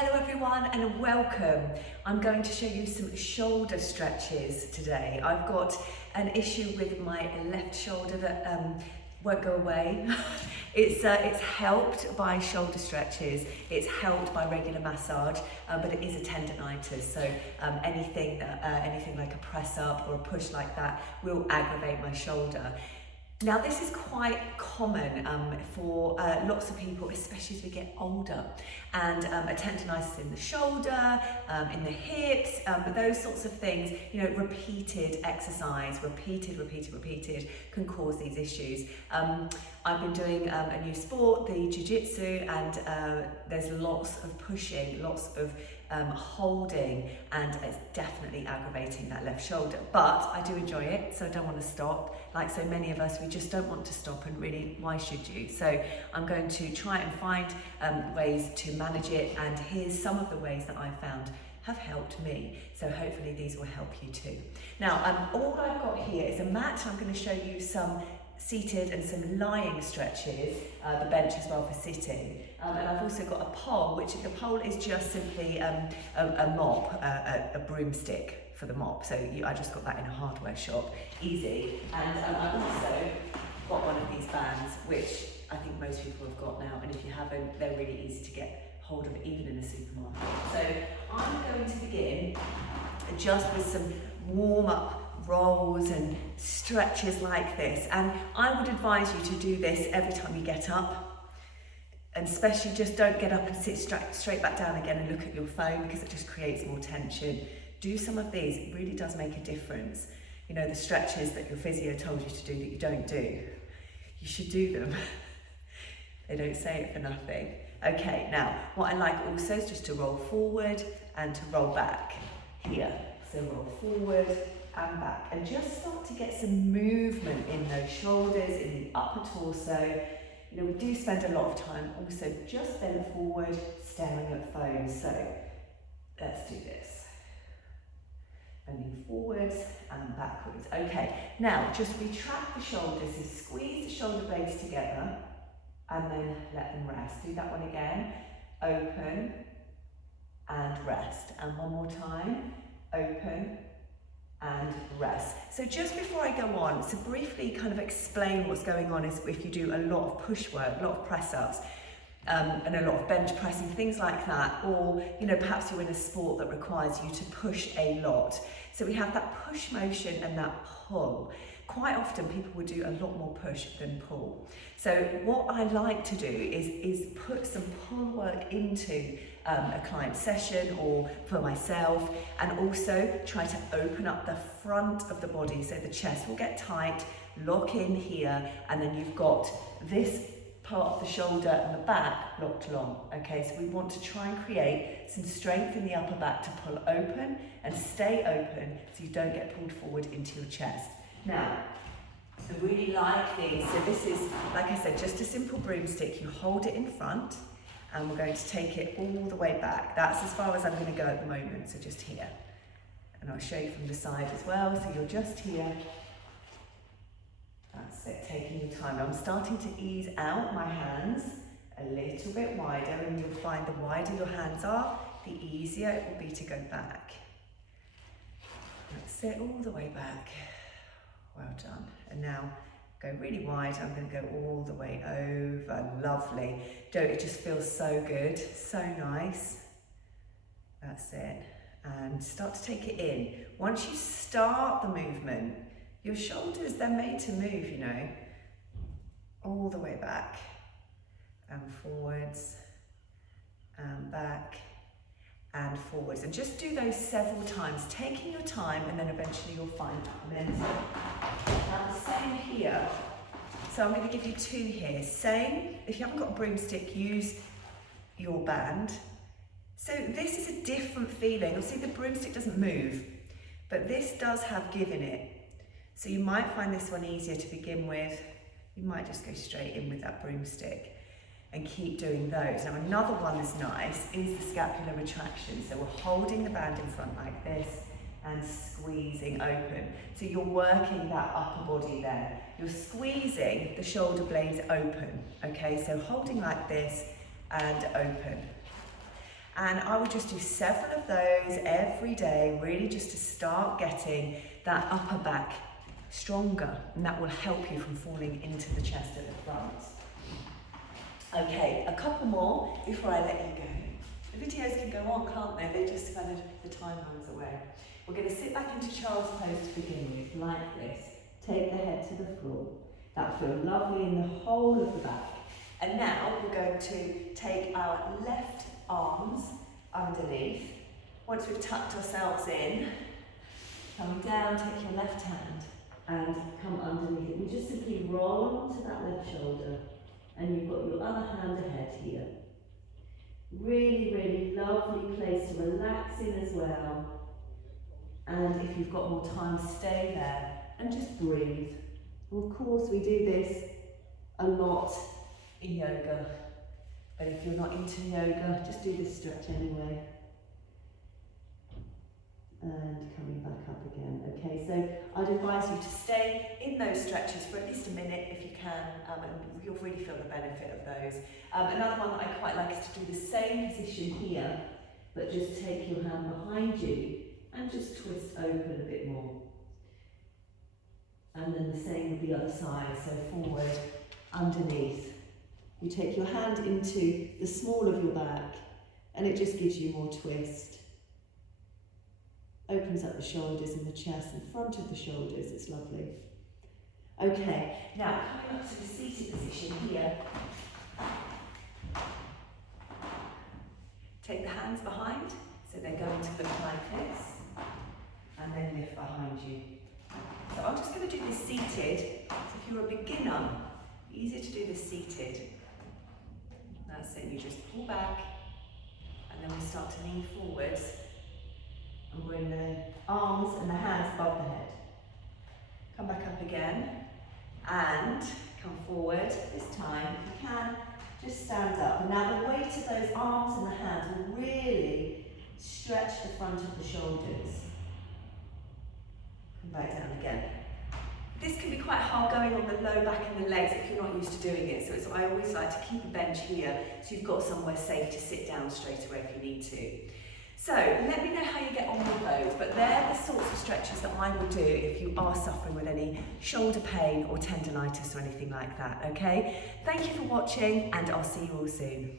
Hello everyone and welcome. I'm going to show you some shoulder stretches today. I've got an issue with my left shoulder that won't go away. It's helped by shoulder stretches, it's helped by regular massage, but it is a tendonitis, so anything like a press up or a push like that will aggravate my shoulder. Now this is quite common for lots of people, especially as we get older, and a tendonitis in the shoulder, in the hips, those sorts of things, you know, repeated exercise, repeated can cause these issues. I've been doing a new sport, the jiu-jitsu, and there's lots of pushing, lots of holding, and it's definitely aggravating that left shoulder, but I do enjoy it, so I don't want to stop. Like so many of us, we just don't want to stop, and really, why should you? So I'm going to try and find ways to manage it, and here's some of the ways that I've found have helped me, so hopefully these will help you too. Now all I've got here is a mat. I'm going to show you some seated and some lying stretches, the bench as well for sitting, and I've also got a pole, which the pole is just simply a mop, a broomstick for the mop, so I just got that in a hardware shop, easy. And I've also got one of these bands, which I think most people have got now, and if you haven't, they're really easy to get hold of even in a supermarket. So I'm going to begin just with some warm-up rolls and stretches like this, and I would advise you to do this every time you get up, and especially just don't get up and sit straight back down again and look at your phone, because it just creates more tension. Do some of these, it really does make a difference. You know, the stretches that your physio told you to do that you don't do, you should do them. They don't say it for nothing. Okay, now what I like also is just to roll forward and to roll back here. So roll forward and back, and just start to get some movement in those shoulders, in the upper torso. You know, we do spend a lot of time also just bend forward, staring at phones. So let's do this. Bending forwards and backwards. Okay, now just retract the shoulders, so squeeze the shoulder blades together and then let them rest. Do that one again. Open and rest. And one more time. Open and rest. So just before I go on, so briefly kind of explain what's going on is if you do a lot of push work, a lot of press-ups, and a lot of bench pressing, things like that, or you know, perhaps you're in a sport that requires you to push a lot. So we have that push motion and that pull. Quite often people will do a lot more push than pull. So what I like to do is put some pull work into a client session or for myself, and also try to open up the front of the body, so the chest will get tight, lock in here, and then you've got this part of the shoulder and the back locked along. Okay, so we want to try and create some strength in the upper back to pull open and stay open so you don't get pulled forward into your chest. Now, I really like these. So this is, like I said, just a simple broomstick. You hold it in front and we're going to take it all the way back. That's as far as I'm going to go at the moment, so just here. And I'll show you from the side as well, so you're just here. That's it, taking your time. I'm starting to ease out my hands a little bit wider, and you'll find the wider your hands are, the easier it will be to go back. That's it, all the way back. Well done. And now go really wide. I'm going to go all the way over. Lovely. It just feels so good, so nice. That's it. And start to take it in. Once you start the movement, your shoulders, they're made to move, you know, all the way back and forwards and back and forwards. And just do those several times, taking your time, and then eventually you'll find momentum. Now the same here. So I'm going to give you two here. Same, if you haven't got a broomstick, use your band. So this is a different feeling. Obviously the broomstick doesn't move, but this does have give in it. So you might find this one easier to begin with. You might just go straight in with that broomstick and keep doing those. Now another one that's nice is the scapular retraction. So we're holding the band in front like this and squeezing open. So you're working that upper body there. You're squeezing the shoulder blades open, okay? So holding like this and open. And I would just do several of those every day, really just to start getting that upper back stronger, and that will help you from falling into the chest at the front. Okay, a couple more before I let you go. The videos can go on, can't they? They just kind of, the time runs away. We're going to sit back into child's pose to begin with, like this. Take the head to the floor. That'll feel lovely in the whole of the back. And now we're going to take our left arms underneath. Once we've tucked ourselves in, come down, take your left hand and come underneath it. We just simply roll onto that left shoulder, and you've got your other hand ahead here. Really, really lovely place to relax in as well. And if you've got more time, stay there and just breathe. Of course, we do this a lot in yoga, but if you're not into yoga, just do this stretch anyway. And coming back up again. Okay, so I'd advise you to stay in those stretches for at least a minute if you can, and you'll really feel the benefit of those. Another one that I quite like is to do the same position here, but just take your hand behind you and just twist open a bit more. And then the same with the other side, so forward, underneath. You take your hand into the small of your back, and it just gives you more twist. Opens up the shoulders and the chest and front of the shoulders. It's lovely. Okay, now coming up to the seated position here. Take the hands behind, so they're going to look like this, and then lift behind you. So I'm just going to do this seated. So if you're a beginner, easier to do this seated. That's it, you just pull back, and then we start to lean forwards. And we're in the arms and the hands above the head. Come back up again and come forward. This time, if you can, just stand up. And now the weight of those arms and the hands will really stretch the front of the shoulders. Come back down again. This can be quite hard going on the low back and the legs if you're not used to doing it. So I always like to keep a bench here so you've got somewhere safe to sit down straight away if you need to. So let me know how you get on with those, but they're the sorts of stretches that I would do if you are suffering with any shoulder pain or tendonitis or anything like that, okay? Thank you for watching, and I'll see you all soon.